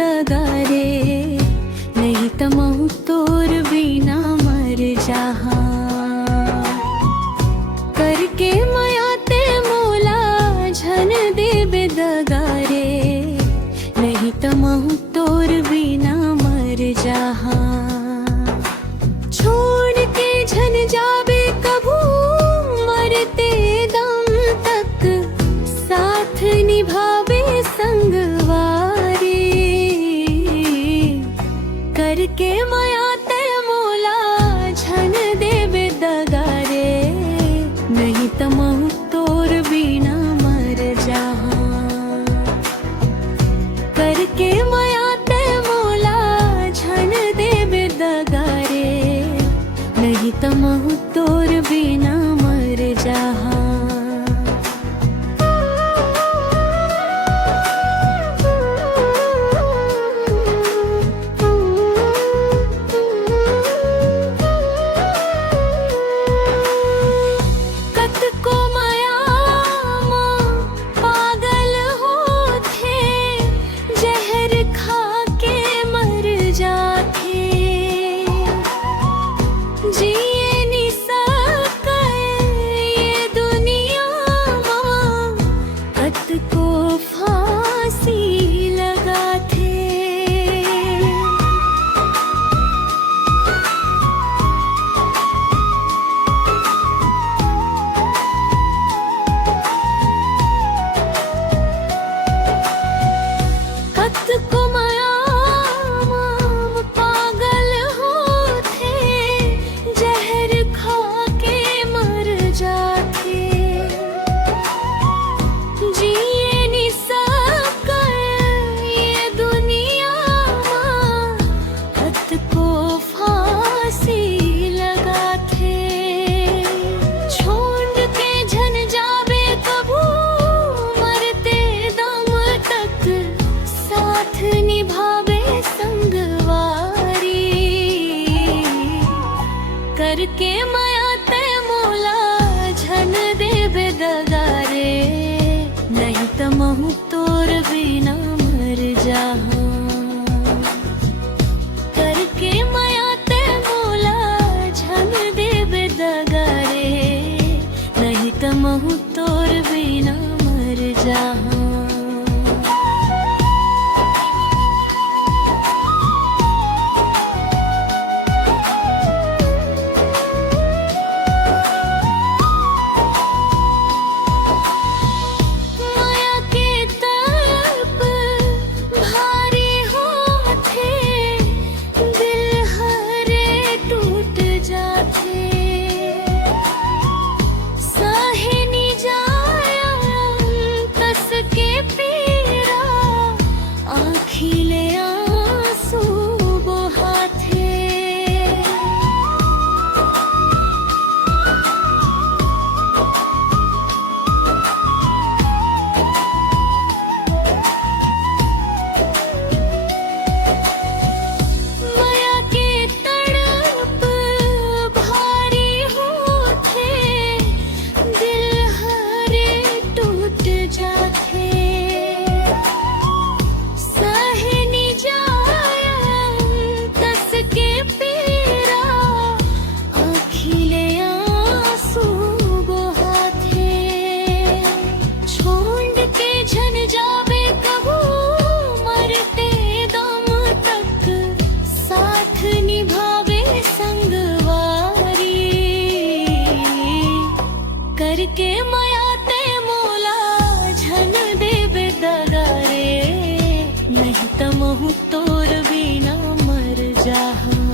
दगारे, नहीं तमहु तोर बिना मर जाहा। करके माया ते मोला झन देबे दगारे, नहीं तमहु तोर बिना मर जाहा। छोड़ के झन जाबे कभू मरते दम तक, साथ निभावे संगवारी। करके माया ते मोला झन देबे दगारे, नहीं तमहु तोर बिना मर जाहा। करके माया ते मोला झन देबे दगारे, नहीं तमहु तोर बिना मर जाहा। कतको माया मां पागल होथे, जहर खा के मर जाथे। जिए नी सके ये दुनिया मां, कतको फांसी लगाथे। कतको माया मां पागल होथे, जहर खा के मर जाथे। जिए नी सके ये दुनिया मां, कतको फांसी लगाथे। छोड़ के झन जाबे कभू मरते दम तक, साथ निभावे संगवारी। करके माया ते मोला झन देबे दगारे, नहीं तमहु तोर बिना मर जाहा। करके माया ते मोला झन देबे दगारे, नहीं तमहु तोर बिना मर जाहा। माया के तड़प भारी होथे, दिल हरे टूट जाथे। सहे नी जाया कस के पीड़ा, आँखिले आंसू बहाथे। माया के तड़प भारी होथे, दिल हरे टूट जाथे। सहे नी जाया कस के पीड़ा, आँखिले आंसू बहाथे। छोड़ के झन जाबे कभू मरते दम तक, साथ निभावे संगवारी। करके माया ते मोला झन देबे दगारे, नहीं तमहु तोर बिना मर जाहा।